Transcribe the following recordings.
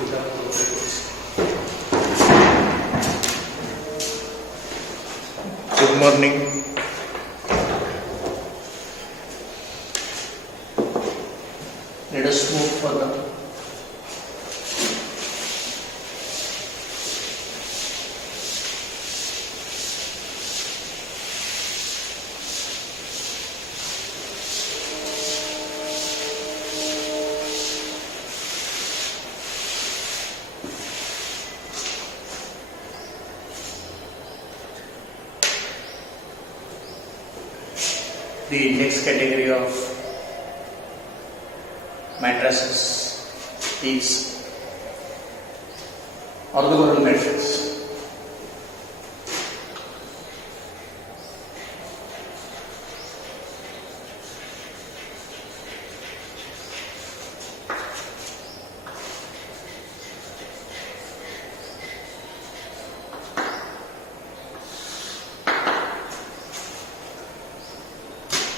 Good morning. Let us move further. The next category of matrices is orthogonal matrix.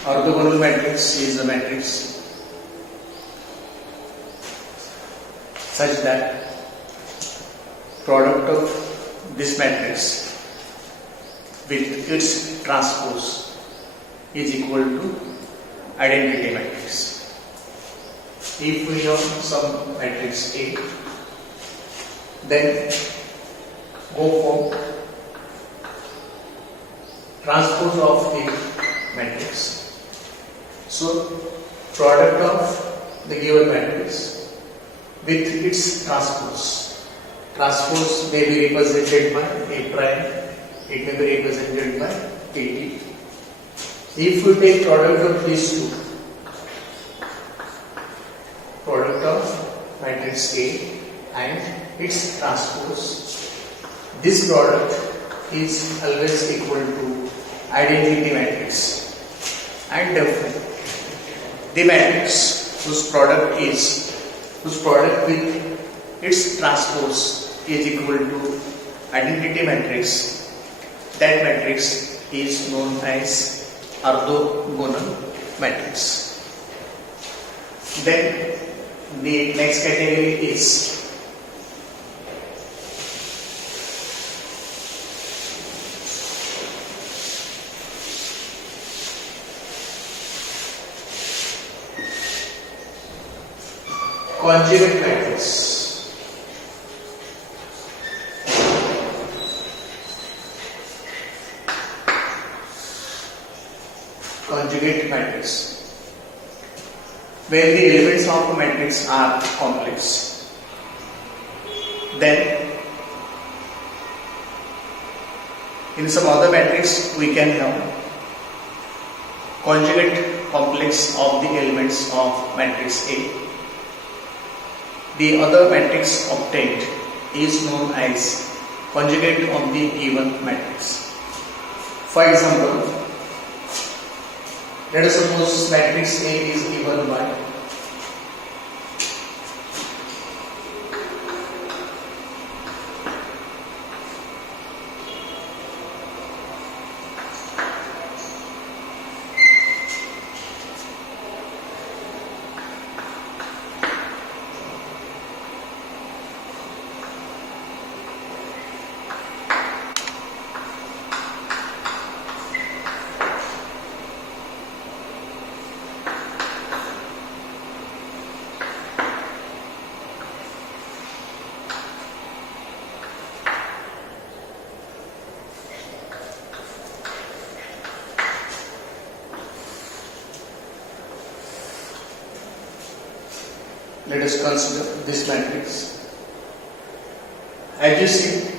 Orthogonal matrix is a matrix such that product of this matrix with its transpose is equal to identity matrix. If we have some matrix A, then go for transpose of the matrix. So, product of the given matrix with its transpose. Transpose may be represented by A prime, it may be represented by AT. If we take product of these two, product of matrix A and its transpose, this product is always equal to identity matrix, and therefore the matrix whose product with its transpose is equal to identity matrix, that matrix is known as orthogonal matrix. Then the next category is conjugate matrix. Conjugate matrix, where the elements of a matrix are complex. Then in some other matrix we can have conjugate complex of the elements of matrix A. The other matrix obtained is known as conjugate of the given matrix. For example, let us suppose matrix A is given by let us consider this matrix. As you see,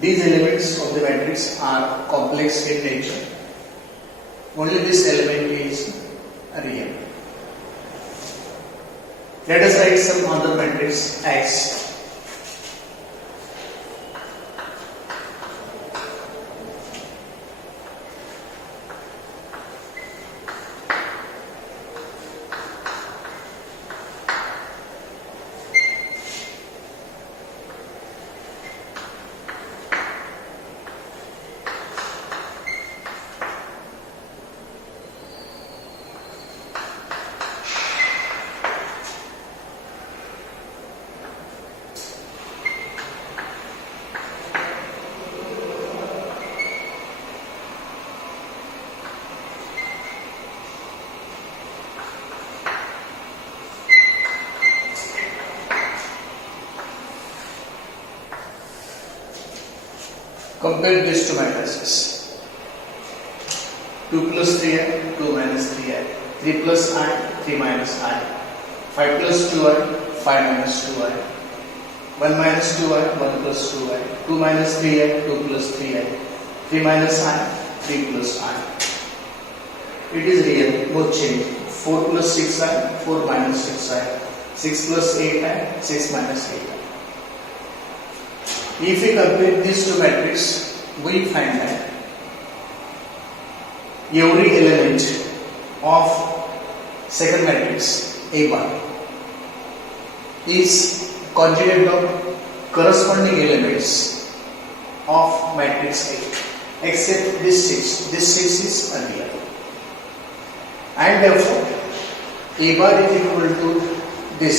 these elements of the matrix are complex in nature. Only this element is real. Let us write some other matrix X. compare these two matrices. 2 plus 3i, 2 minus 3i, 3 plus I, 3 minus I, 5 plus 2i, 5 minus 2i, 1 minus 2i, 1 plus 2i, 2 minus 3i, 2 plus 3i, 3 minus I, 3 plus I. It is real, both change. 4 plus 6i, 4 minus 6i, 6 plus 8i, 6 minus 8i. If we compare these two matrices, we find that every element of second matrix A bar is conjugate of corresponding elements of matrix A, except this 6. This 6 is earlier, and therefore A bar is equal to this.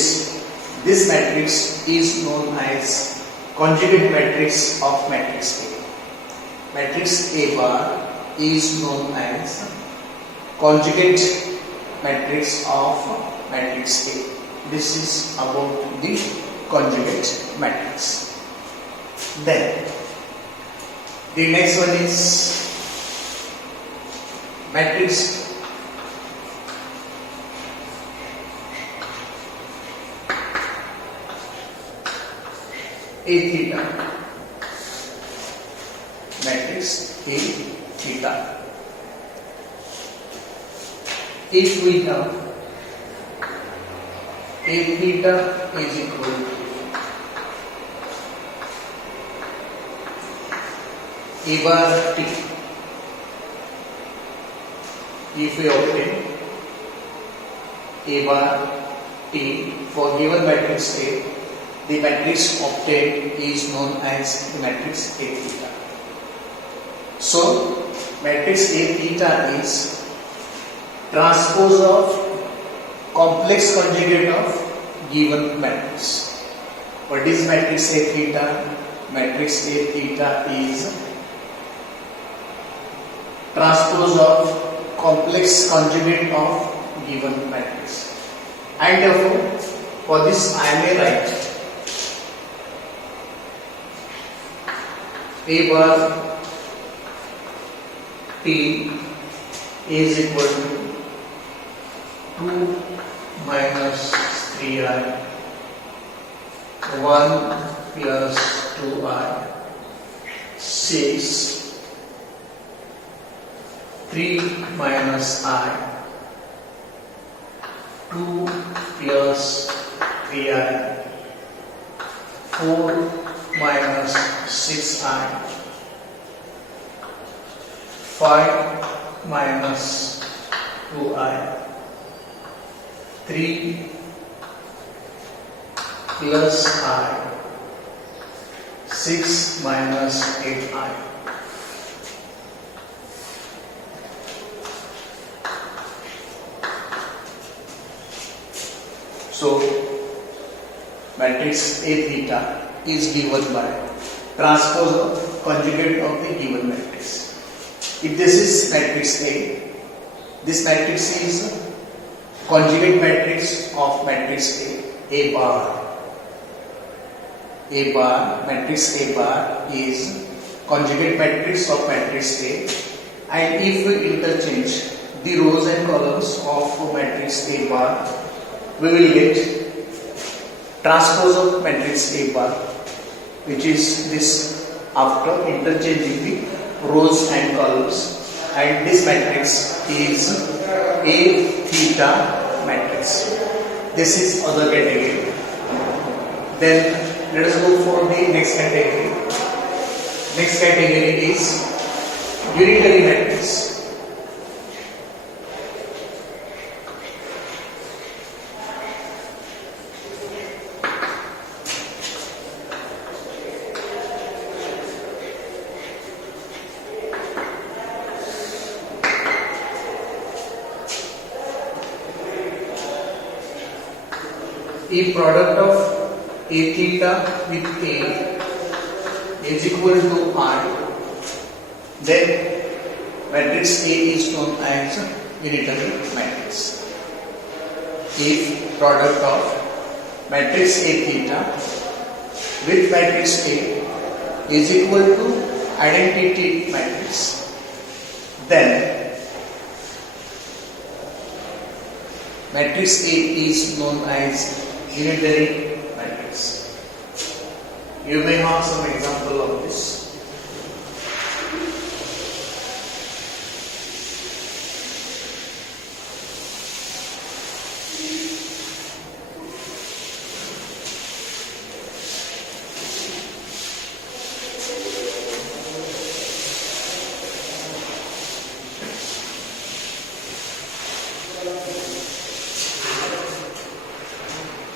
This matrix is known as conjugate matrix of matrix A. Matrix A bar is known as conjugate matrix of matrix A. This is about the conjugate matrix. Then the next one is matrix A theta. Matrix A theta. If we have A theta is equal to A bar T. If we obtain A bar T for given matrix A, the matrix obtained is known as the matrix A theta. So, matrix A theta is transpose of complex conjugate of given matrix. What is matrix A theta? Matrix A theta is transpose of complex conjugate of given matrix. And therefore, for this I may write A bar T is equal to 2 minus 3i, 1 plus 2i, 6, 3 minus I, 2 plus 3i, 4 minus 6i, 5 minus 2i, 3 plus I, 6 minus 8i. So, matrix A theta is given by transpose of conjugate of the given matrix. If this is matrix A, this matrix is conjugate matrix of matrix A bar. A bar, matrix A bar is conjugate matrix of matrix A, and if we interchange the rows and columns of matrix A bar, we will get transpose of matrix A bar, which is this after interchanging the rows and columns, and this matrix is A theta matrix. This is other category. Then let us go for the next category. Next category is unitary matrix. If product of A theta with A is equal to I, then matrix A is known as unitary matrix. If product of matrix A theta with matrix A is equal to identity matrix, then matrix A is known as unitary matrix. You may have some example of this.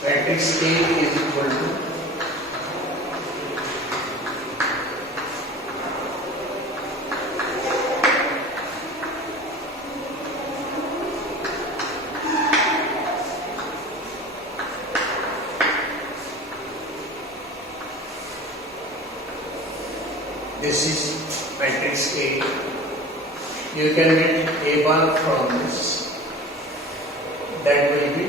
Matrix A is equal to this is matrix A. You can get A bar from this. That will be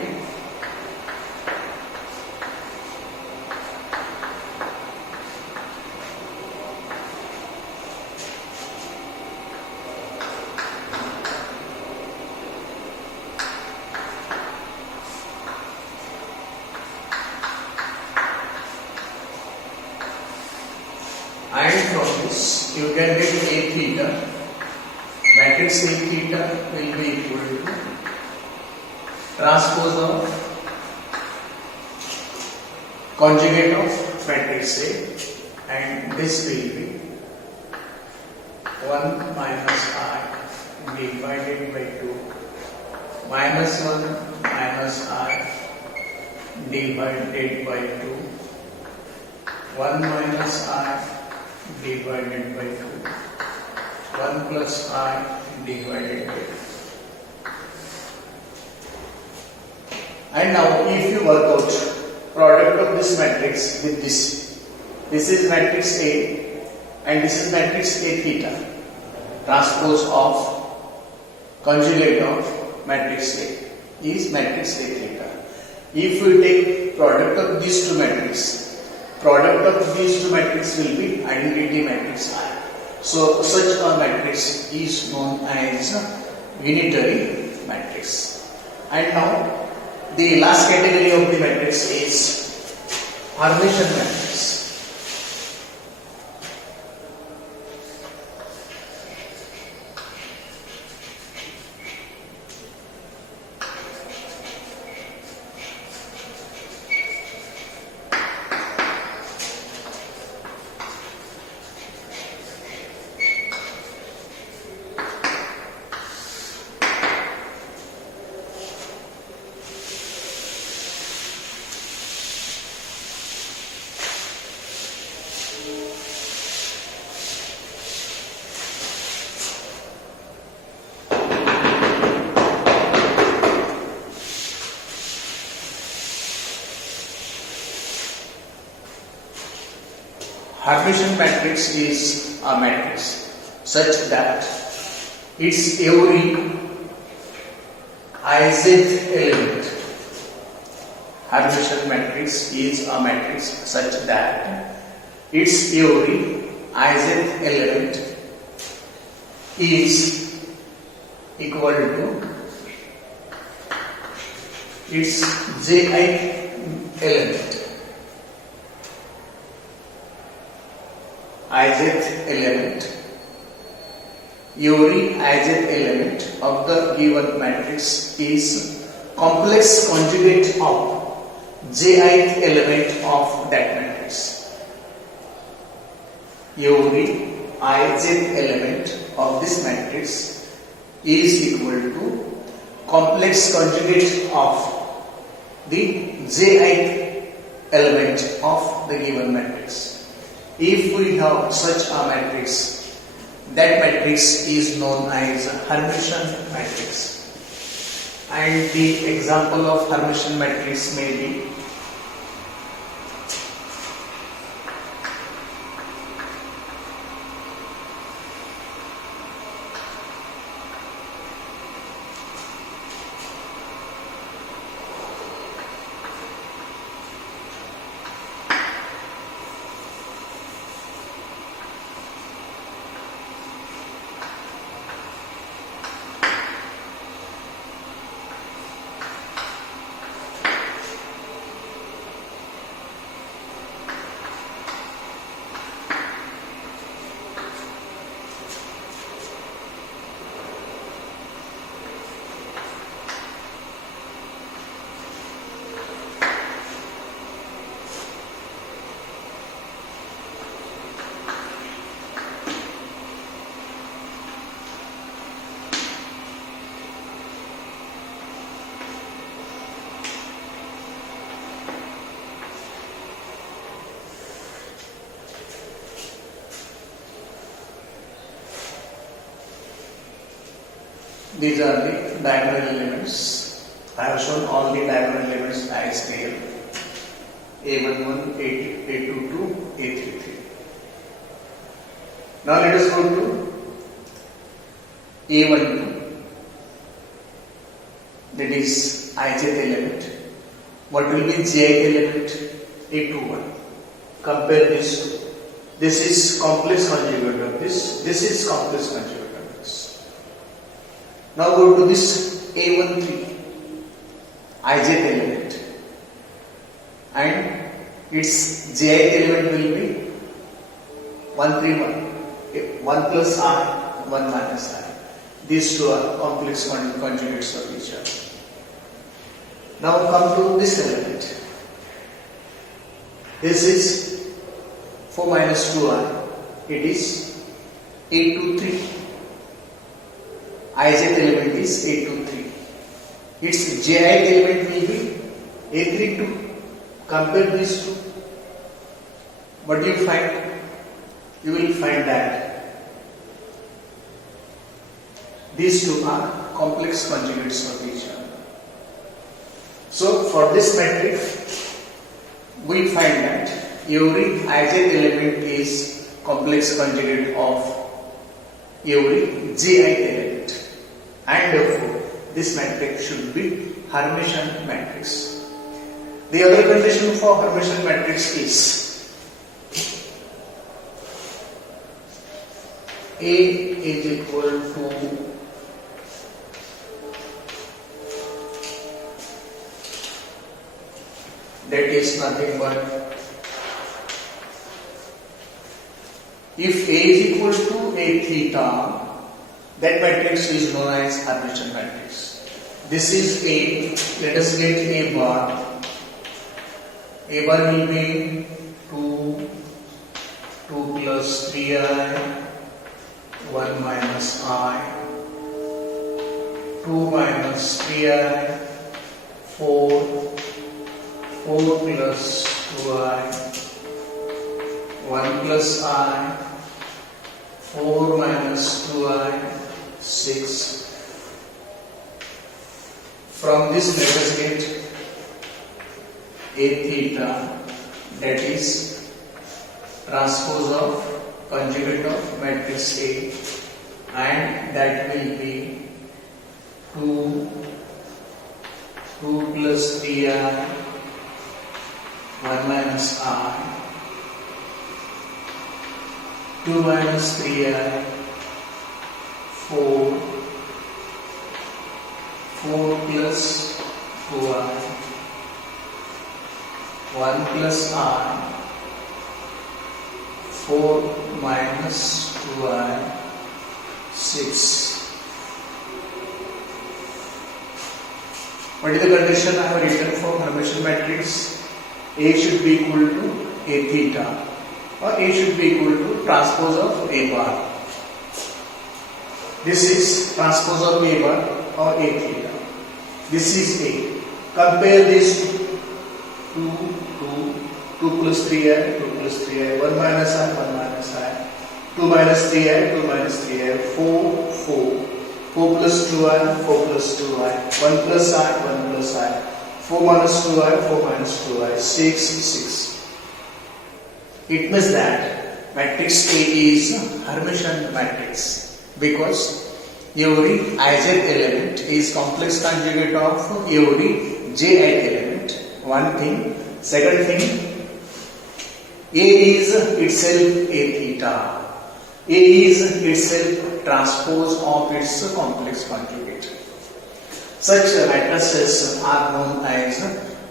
and from this you can get A theta. Matrix A theta will be equal to transpose of conjugate of matrix A, and this will be 1 minus I divided by 2 minus 1 minus I divided by 2 1 minus I divided by 2 1 plus I divided by 2. And now if you work out product of this matrix with this is matrix A and this is matrix A theta, transpose of conjugate of matrix A is matrix A theta. If we take product of these two matrices, product of these two matrices will be identity matrix I. So such a matrix is known as unitary matrix. And now the last category of the matrix is Hermitian matrix. Hermitian matrix is a matrix such that its every ith element. Hermitian matrix is a matrix such that its every ith element is equal to its jth element. Ith element, every ith element of the given matrix is complex conjugate of jth element of that matrix. Every ith element of this matrix is equal to complex conjugate of the jth element of the given matrix. If we have such a matrix, that matrix is known as Hermitian matrix. And the example of Hermitian matrix may be These are the diagonal elements. I have shown all the diagonal elements as here. A11, A22, A33. Now let us go to A12. That is ijth element. What will be jth element? A21. Compare these two. This is complex conjugate of this. This is complex conjugate of this. Now go to this A13. Ijth element. And its jth element will be 131. 1 plus I, 1 minus I. These two are complex conjugates of each other. Now come to this element. This is 4 minus 2I. It is 823. Ijth element is 823. Its jith element will be 832. Compare these two. What do you find? You will find that these two are complex conjugates of each other. So for this matrix, we find that every ijth element is complex conjugate of every jith element, and therefore this matrix should be Hermitian matrix. The other condition for Hermitian matrix is A is equal to that is nothing but if A is equal to A theta, that matrix is known as Hermitian matrix. This is A. Let us get A bar. A bar will be 2 plus 3I 1 minus I 2 minus 3I 4 plus 2I 1 plus I 4 minus 2I 6. From this let us get A theta, that is transpose of conjugate of matrix A, and that will be 2 plus 3I 1 minus I 2 minus 3I 4 plus 2I 1 plus I 4 minus 2I 6. What is the condition I have written for Hermitian matrix? A should be equal to A theta, or A should be equal to transpose of A bar. This is transpose of A bar or A theta. This is A. Compare these two. 2 plus 3I, 2 plus 3I, 1 minus I, 1 minus I, 2 minus 3I, 2 minus 3I, 4 plus 2I, 4 plus 2I, 1 plus I, 1 plus I, 4 minus 2I, 4 minus 2I, 6. It means that matrix A is Hermitian matrix because every ijth element is complex conjugate of every jth element. One thing. Second thing, A is itself A theta. A is itself transpose of its complex conjugate. Such matrices are known as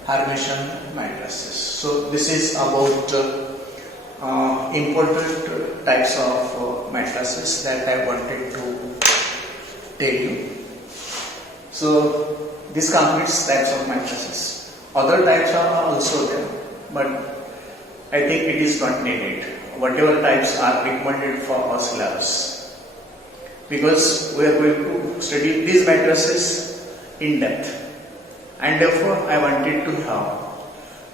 Hermitian matrices. So this is about important types of matrices that I wanted to tell you. So this completes types of matrices. Other types are also there, but I think it is not needed. Whatever types are recommended for our syllabus, because we are going to study these matrices in depth, and therefore I wanted to have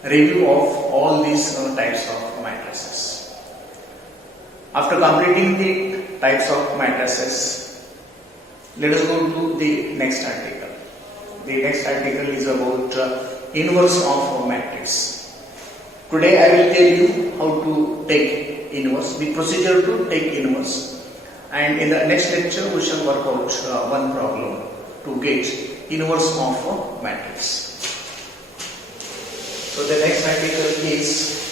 review of all these types of matrices. After completing the types of matrices, Let us go to the next article. The next article is about inverse of a matrix. Today I will tell you how to take inverse, the procedure to take inverse, and in the next lecture we shall work out one problem to get inverse of a matrix. So the next article is